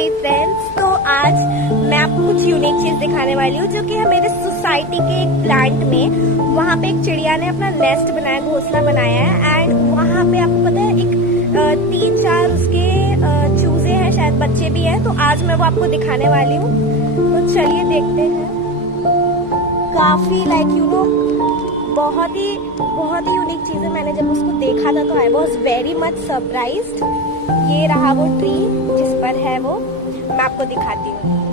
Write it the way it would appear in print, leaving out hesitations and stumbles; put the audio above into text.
हे friends, तो आज मैं आपको कुछ यूनिक चीज दिखाने वाली हूँ जो कि है मेरे सोसाइटी के एक प्लांट में। वहाँ पे एक चिड़िया ने अपना नेस्ट बनाया, घोंसला बनाया है। एंड वहाँ पे आपको पता है एक 3-4 उसके चूजे हैं, शायद बच्चे भी हैं। तो आज मैं वो आपको दिखाने वाली हूँ, तो चलिए देखते हैं। काफी बहुत ही यूनिक चीज है। मैंने जब उसको देखा था तो I was very much surprised. ये रहा वो ट्री जिस पर है वो, मैं आपको दिखाती हूँ।